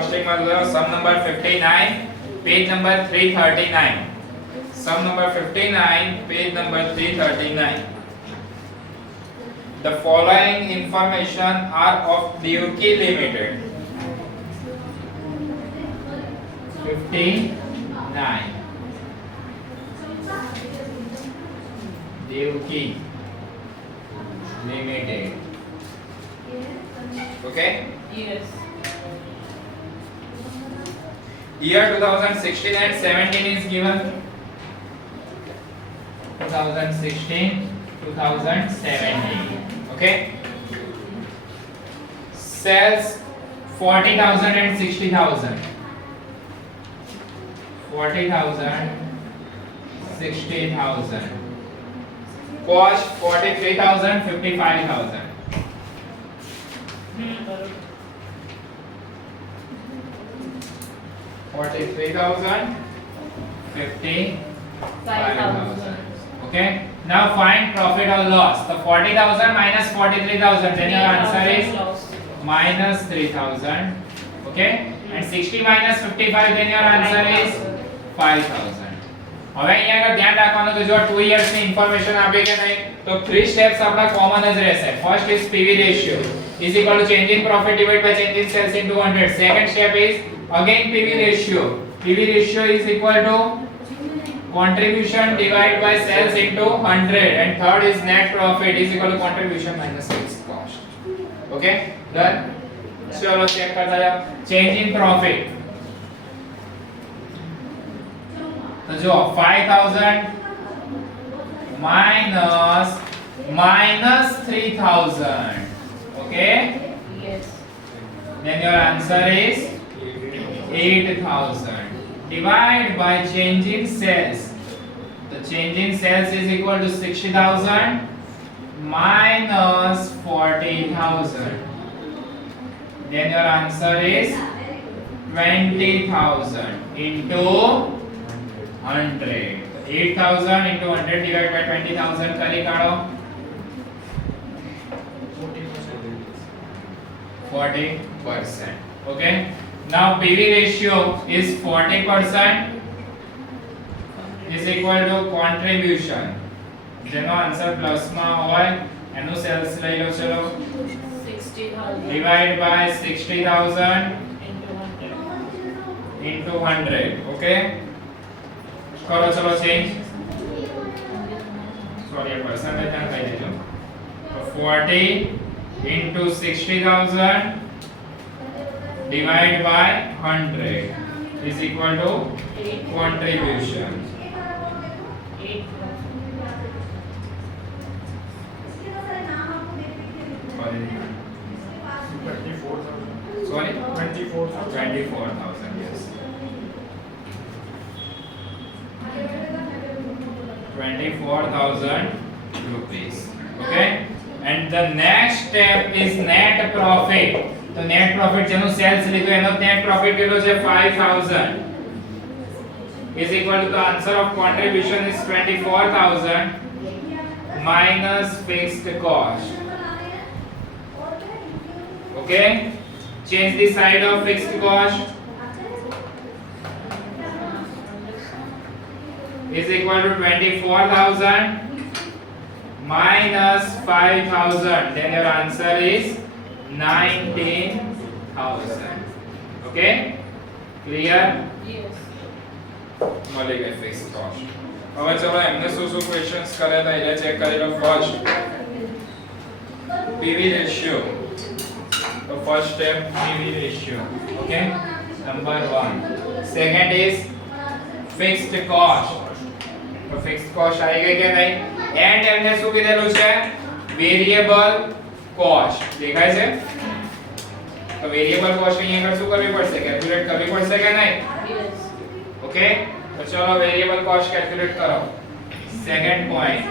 costing માં લો sum number 59 page number 339 sum number 59 page number 339 the following information are of Devki Limited 59 Devki Limited okay Yes. Year 2016 and 17 is given 2016 2017 okay sales 40,000 and 60,000 40,000 60,000 cost 43,000 55,000 43,000 55,000 okay now find profit or loss the 40,000 minus 43,000 then your answer is minus 3,000 okay and 60 minus 55 then your answer is 5,000 હવે અહીંયા આગળ ધ્યાન રાખવાનું કે જો 2 years ની ઇન્ફોર્મેશન આપે કે નહીં તો 3 સ્ટેપ્સ આપડા કોમન જ રહેશે first is PV ratio is equal to change in profit divided by change in sales into 100 second step is again pv ratio is equal to contribution divided by sales into 100 and third is net profit is equal to contribution minus fixed cost okay done चलो चेक करता जाओ change in profit तो जो 5,000 minus 3,000 okay Yes. then your answer is 8,000 divide by change in sales the change in sales is equal to 60,000 minus 40,000 then your answer is 20,000 into 100 8,000 into 100 divided by 20,000 કરી કાઢો 40% okay now pv ratio is 40% is equal to contribution જેનો answer plus માં હોય એનું સેલ્સ લઈ લો ચલો 60,000 divide by 60,000 into 100 okay કરો ચલો ચેન્જ સોરી આ પરસેન્ટેજ ના કહી દેજો 40 into 60,000 divided by 100 is equal to contribution. Sorry? 24,000, yes. 24,000 rupees. Okay? And the next step is net profit. તો net profit જેનું sales લીધું એનો net profit કેટલો છે 5,000 is equal to the answer of contribution is 24,000 minus fixed cost. Okay? Change the side of fixed cost is equal to 24,000 minus 5,000 then your answer is 19,000 okay clear Yes. મળી ગઈ fix cost હવે ચલો એમને શું ક્વેશ્ચન્સ કરે તો એને ચેક કરી લો ફર્સ્ટ પીવી રેશિયો તો first step PV ratio okay number 1 second is fixed cost તો ફિક્સ્ડ કોસ્ટ આવી ગઈ કે નહીં એન્ડ એમને શું કીધેલું છે વેરિયેબલ કોસ્ટ દેખાય છે તો વેરિયેબલ કોસ્ટ અહીંયા આગળ શું કરવી પડશે કેલ્ક્યુલેટ કરવી પડશે કે નહીં Yes. ओके तो चलो वेरिएबल कॉस्ट कैलकुलेट करो सेकंड पॉइंट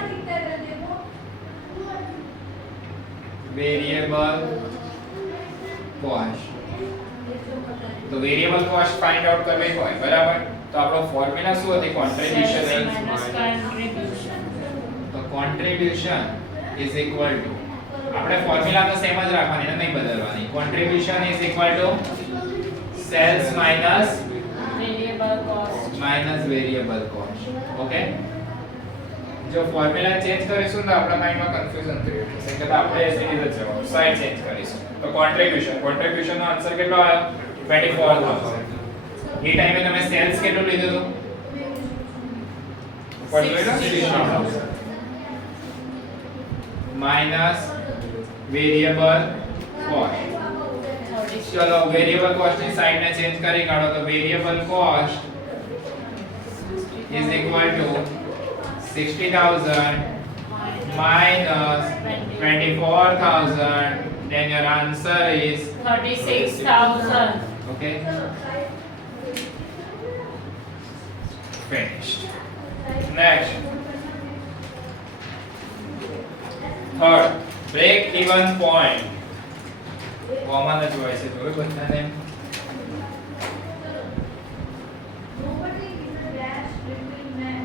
वेरिएबल कॉस्ट तो वेरिएबल कॉस्ट फाइंड आउट करવી હોય બરાબર તો આપણો ફોર્મ્યુલા શું હતી કોન્ટ્રીબ્યુશન Minus contribution. તો કોન્ટ્રીબ્યુશન ઇઝ ઇક્વલ ટુ આપણે ફોર્મ્યુલા તો સેમ જ રાખવાની ને નહીં બદલવાની contribution is equal two sales minus Variable cost. variable cost. Okay, જો ફોર્મ્યુલા ચેન્જ કરીશું તો આપણા માઇન્ડમાં કન્ફ્યુઝન થઈ જશે એટલે આપણે એઝ ઇટ ઇઝ જ જવાબ સાઈડ ચેન્જ કરીશું. તો કોન્ટ્રીબ્યુશન નો આન્સર કેટલો આવ્યો? 24000. એ ટાઈમે તમે સેલ્સ કેટલું લીધું હતું? ઉપર જોઈ લો 60000 માઈનસ વેરિયેબલ કોસ્ટ. ચલો વેરિયેબલ કોસ્ટ ની સાઈડ ને ચેન્જ કરી કાઢો તો variable cost is equal to 60000 minus 24000, then your answer is 36,000. okay, finished. Next, third, break even point. common જ હોય છે તો બધાને.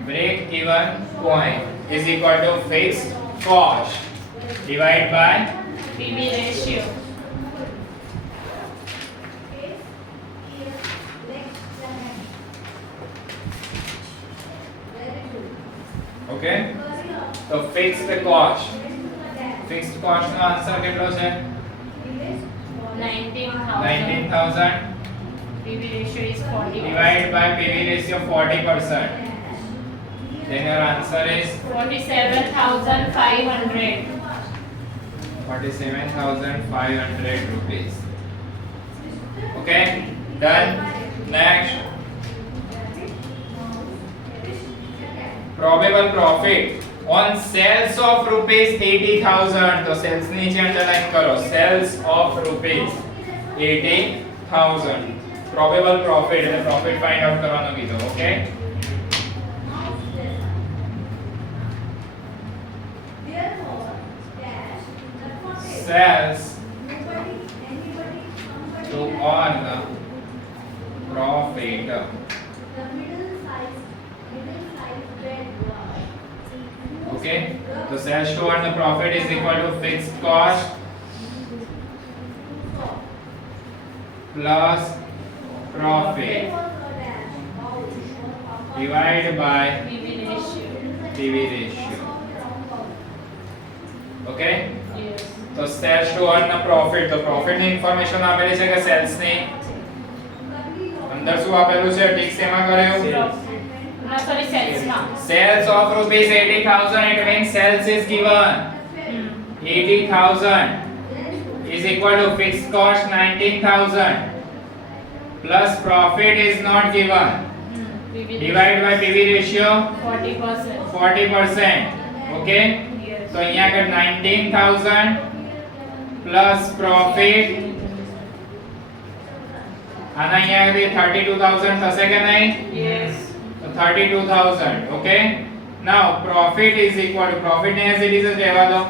Break even point is equal to fixed cost divided by PV ratio. okay, તો fixed cost નો answer કેટલો છે? 19,000. 19000 PV ratio is 40. divided by PV ratio 40%. Then your answer is 47,500. 47,500 rupees. Okay, done. Next, probable profit on sales of rupees 80,000. तो sales नीचे underline करो, sales of rupees 80,000. Probable profit એટલે profit find out કરવાનો કીધો. Okay, sales to earn profit. Okay, so sales to earn the profit is equal to fixed cost plus profit divided by PV ratio. PV ratio. Okay, Yes. તો sales to earn the profit, તો profit ની ઇન્ફોર્મેશન આપેલી છે કે sales ની અંદર શું આપેલું છે? ઠીક છે એમાં કર્યું? No, sorry, sales now. Sales of rupees 80,000, it means sales is given 80,000 is equal to fixed cost 19,000 plus profit is not given PV divided by PV ratio 40%. 40%. Okay, Yes. તો અહીંયા આગળ 19,000 plus profit આના અહીંયા આગળ 32,000 થશે કે નહીં? Yes. So 32,000. Okay, now profit is equal to profit ને as it is જ રહેવા દો.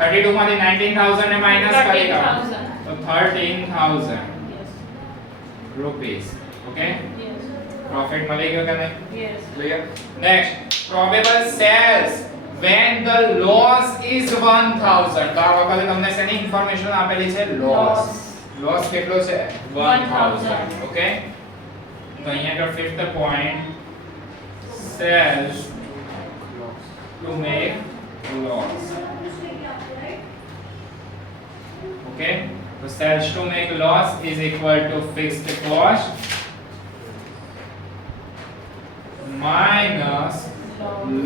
32 માંથી 19,000 ને માઈનસ કરી દો 13,000. તો 13,000 Yes. rupees. Okay, Yes. profit મળી ગયો કે નહીં? Yes. Clear? Next, probable sales when the loss is 1,000. તો આ વખતે તમને શેની ઇન્ફોર્મેશન આપેલી છે? loss. loss કેટલો છે? 1,000. Okay, તો અહીંયા આગળ fifth point, sales to make loss. Okay, so sales to make loss is equal to fixed cost minus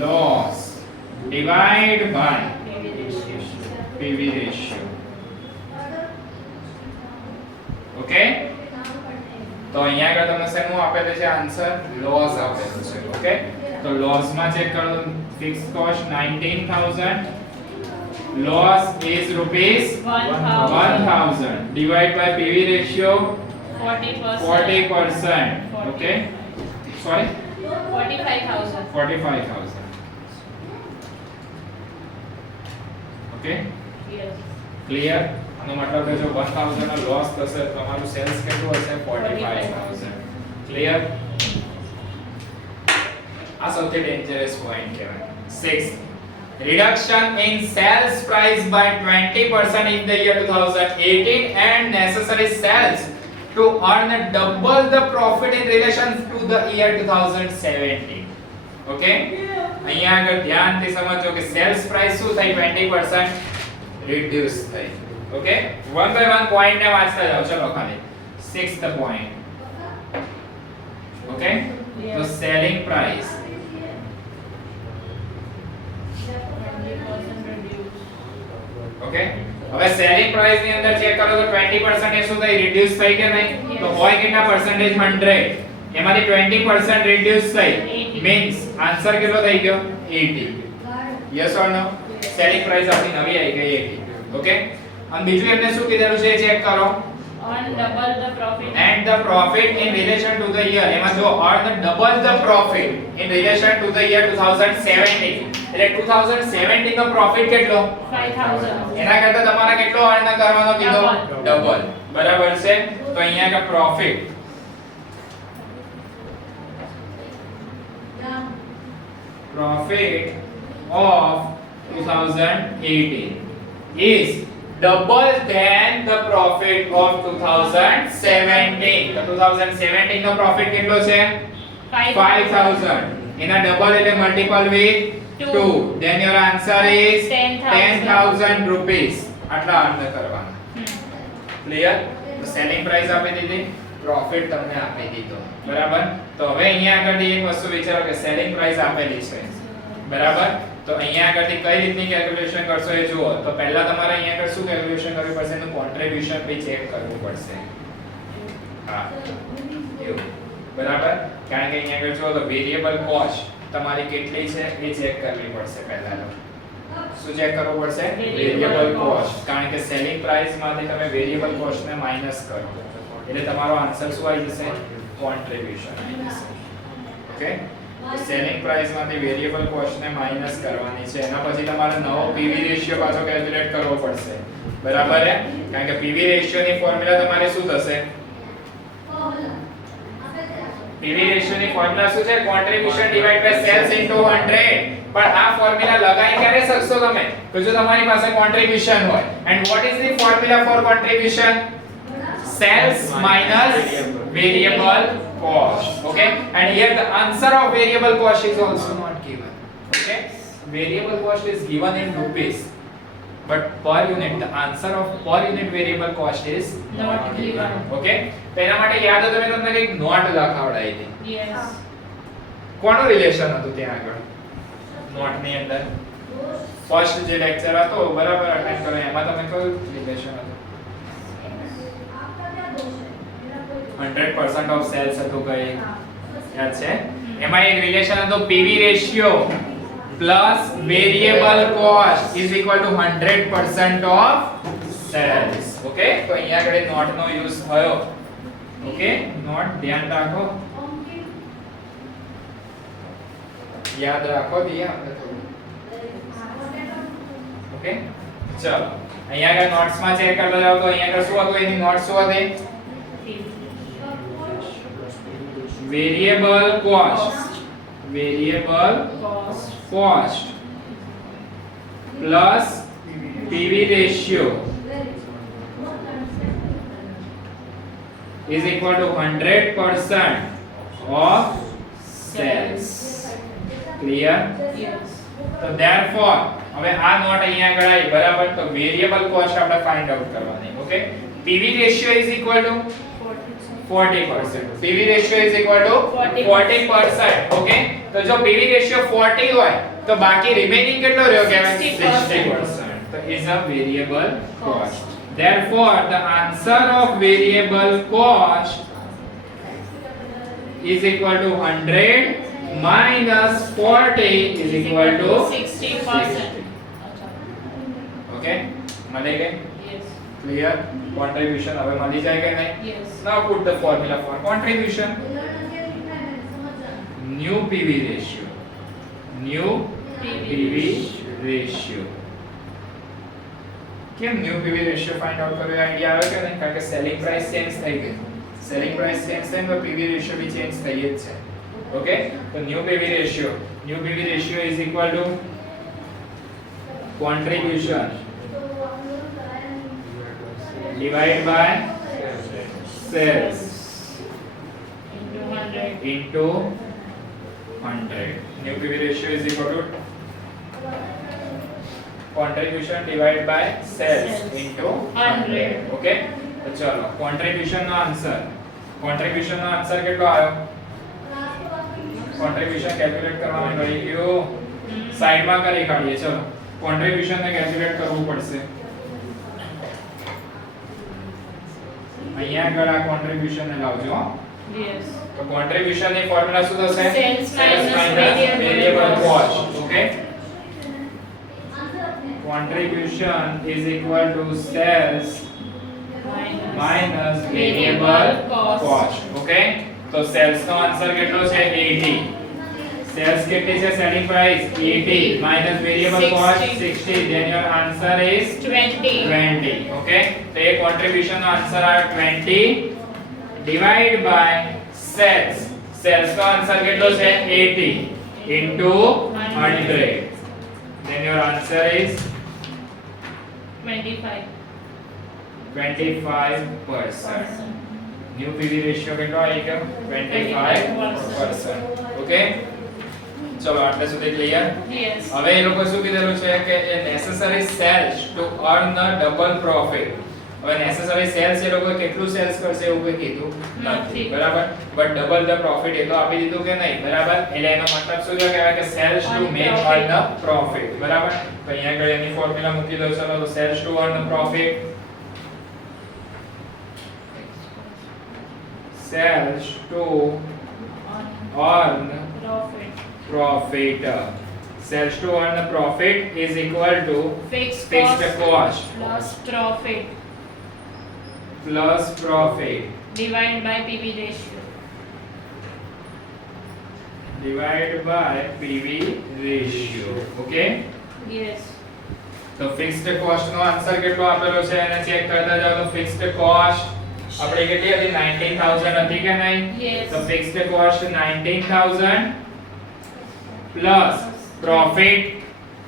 loss divided by PV ratio. PV ratio. Okay, તો અહીંયા આગળ તમને શેનું આપેલું છે આન્સર? લોસ આપેલું છે. ઓકે, તો લોસ માં ચેક કરો. Fixed cost 19,000, loss is rupees 1,000 divided by PV ratio 40%. 40%. Okay, sorry, 45,000. 45,000. Okay, Yes. clear? આનો મતલબ કે જો 1,000 નો લોસ થશે તો તમારું સેલ્સ કેટલું હશે? 45,000. ક્લિયર? આ સૌથી ડેન્જરસ પોઈન્ટ કહેવાય. 6, reduction in sales price by 20% in the year 2018 and necessary sales to earn double the profit in relation to the year 2017. ઓકે, અહીંયા આગળ ધ્યાનથી સમજો કે સેલ્સ પ્રાઇસ શું થઈ 20% રિડ્યુસ થઈ. Okay, one by one point ને વાંચતા જાઓ. ચલો ખાલી 6th point. ઓકે, તો સેલિંગ પ્રાઇસ 20% reduced. ઓકે, હવે સેલિંગ પ્રાઇસ ની અંદર ચેક કરો તો 20% એ શું થઈ રિડ્યુસ થઈ કે નહીં? તો હોય કેટલા પર્સન્ટેજ 100, એમાંથી 20% રિડ્યુસ થઈ મીન્સ આન્સર કેટલો થઈ ગયો 80. Yes or no? Selling price આપણી નવી આવી ગઈ 80. ઓકે, અને બીજું એમને શું કીધેલું છે ચેક કરો. Earn double the profit. And the profit in relation to the year. એમાં જો earn double the profit in relation to the year 2017. એટલે 2017 નો પ્રોફિટ કેટલો? 5000. એના કરતા તમારે કેટલો earn કરવાનો કીધો? ડબલ. બરાબર છે? તો અહીંયા કે profit of 2018 is double than the profit of 2017. તો 2017 નો પ્રોફિટ કેટલો છે? 5000. એના ડબલ એટલે multiple with 2. Then your answer is 10,000 rupees. આટલા અર્ન કરવાના. ક્લિયર? તો સેલિંગ પ્રાઇસ આપી દીધી, પ્રોફિટ તમને આપી દીધો. બરાબર? તો હવે અહીંયા આગળથી એક વસ્તુ વિચારો કે સેલિંગ પ્રાઇસ આપેલી છે. બરાબર? તો અહીંયા આગળથી કઈ રીતની કેલ્ક્યુલેશન કરશો એ જુઓ. તો પહેલા તમારે અહીંયા આગળ શું કેલ્ક્યુલેશન કરવી પડશે? એનું કોન્ટ્રીબ્યુશન બી ચેક કરવું પડશે. હા, એવું. બરાબર? કારણ કે અહીંયા આગળ જુઓ તો વેરીએબલ કોસ્ટ તમારી કેટલી છે એ ચેક કરવી પડશે પહેલા તો. શું ચેક કરવું પડશે? Variable cost. કારણ કે સેલિંગ પ્રાઇસ માંથી તમે વેરીએબલ કોસ્ટ ને માઈનસ કરો એટલે તમારો આન્સર શું આવી જશે? કોન્ટ્રીબ્યુશન આવી જશે. ઓકે, સેલિંગ પ્રાઇસ માંથી વેરીએબલ કોસ્ટ ને માઈનસ કરવાની છે. એના પછી તમારે નવો પીવી રેશિયો પાછો કેલ્ક્યુલેટ કરવો પડશે. બરાબર છે? કારણ કે પીવી રેશિયો ની ફોર્મ્યુલા તમારે શું થશે? પીવી રેશિયો ની ફોર્મ્યુલા શું છે? Contribution divide by sales into 100. પણ આ ફોર્મ્યુલા લગાઈ ક્યારે શકશો તમે? તો જો તમારી પાસે કોન્ટ્રીબ્યુશન હોય. And what is the formula for contribution? Sales minus variable cost. Okay, and here the answer of variable cost is also not given. Okay, variable cost is given in rupees, but per unit the answer of per unit variable cost is Not given. Okay, તો એના માટે યાદ હતો મેં તમને એક નોટ લખાવડાવી હતી. Yes. કોનું રિલેશન હતું ત્યાં આગળ નોટ ની અંદર? ફર્સ્ટ જે લેક્ચર હતો બરાબર અટેન્ડ કરો એમાં તમે કયું રિલેશન હતું? 100% of sales હતું કઈ યાદ છે? એમાં એક રિલેશન હતો PV ratio plus variable cost is equal to 100% of sales. Okay, તો અહીંયા આગળ નોટ નો યુઝ થયો. ઓકે, નોટ ધ્યાન રાખો, યાદ રાખો દિયા આપણે થોડું. ઓકે, ચલો અહીંયા આગળ નોટ્સ માં ચેક કરતા જાઓ તો અહીંયા આગળ શું હતું? એની નોટ શું હતી? variable cost plus PV ratio is equal to 100% of sales. Clear? Yes. તો therefore હવે આ નોટ અહીંયા આગળ આવી બરાબર. તો વેરીએબલ કોસ્ટ આપણે ફાઇન્ડ આઉટ કરવાની. Okay, PV ratio is equal to 40%. PV ratio is equal to 40%. Okay, તો જો PV ratio 40 હોય તો બાકી રિમેનિંગ કેટલો રહ્યો કહેવાય? 60%. તો is a variable cost. Therefore the answer of variable cost is equal to 100 minus 40 is equal to 60%. Okay, મળી ગઈ? Yes. Clear? Contribution હવે મળી જાય કે નહીં? Yes. Now put the formula for contribution. New PV ratio. New PV ratio. કેમ new PV ratio find out કરવો? આઈડિયા આવે કે નહીં? કારણ કે સેલિંગ પ્રાઇસ ચેન્જ થઈ ગઈ. સેલિંગ પ્રાઇસ ચેન્જ થઈ તો PV રેશિયો બી ચેન્જ થઈ જ છે. ઓકે, તો new PV ratio is equal two contribution divided by sales into 100. into 100. New PV ratio is equal to contribution divided by sales Sales into 100. 100. Okay? તો ચલો contribution નો આન્સર કેટલો આવ્યો? contribution કેલ્ક્યુલેટ કરવાનું રહી ગયું, સાઈડમાં કરી કાઢીએ. ચલો contribution ને કેલ્ક્યુલેટ કરવું પડશે. અહીંયા આગળ આ contribution ને લાવજો હો. Yes. તો contribution ની ફોર્મ્યુલા શું થશે? Sales minus variable variable cost. Okay? Contribution is equal to sales minus variable cost. Okay? તો sales નો આન્સર કેટલો છે? 80. Sales કેટલી છે? Selling price 80 minus variable cost 60. Then your answer is 20. 20. Okay? તો એ contribution નો આન્સર આવ્યો 20 divide by sales. Sales નો આન્સર કેટલો છે? 80 into 100. Then your answer is 25%. New PV ratio કેટલો આવી ગયો? 25%. Okay? ચલો આટલે સુધી ક્લિયર. Yes. હવે એ લોકો શું કીધેલું છે કે એ necessary sales to earn the double profit. હવે necessary sales એ લોકો કેટલું સેલ્સ કરશે એવું કોઈ કીધું નથી, નથી. બરાબર? બટ ડબલ ધ પ્રોફિટ એ તો આપી દીધું કે નહીં, બરાબર? એટલે એનો મતલબ શું છે કહેવાય કે sales to Earn make profit. earn the profit, બરાબર? તો અહીંયા આગળ એની ફોર્મ્યુલા મૂકી દો. ચલો તો sales to earn the profit, sales to earn Profit. profit. Sales to earn the profit is equal to Fixed fixed cost plus profit plus profit divided by PV ratio. divided by PV ratio. Okay? Yes. તો fixed cost નો answer કેટલો આપેલો છે એને ચેક કરતા જાઓ. તો fixed cost આપણે કેટલી હતી? 19000 હતી કે નહીં? Yes. તો ફિક્સ્ડ કોસ્ટ 19000 પ્લસ પ્રોફિટ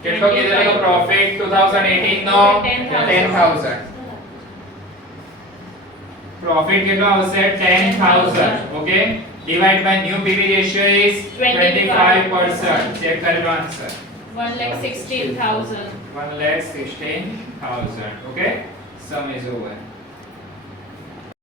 કેટલો કીધેલો? પ્રોફિટ 2018 નો 10000. પ્રોફિટ કેટલો આવશે? 10000. Okay? Divide by new PV ratio is 25%. Check કરી લો answer. 1,16,000. 1,16,000. Okay? Sum is over.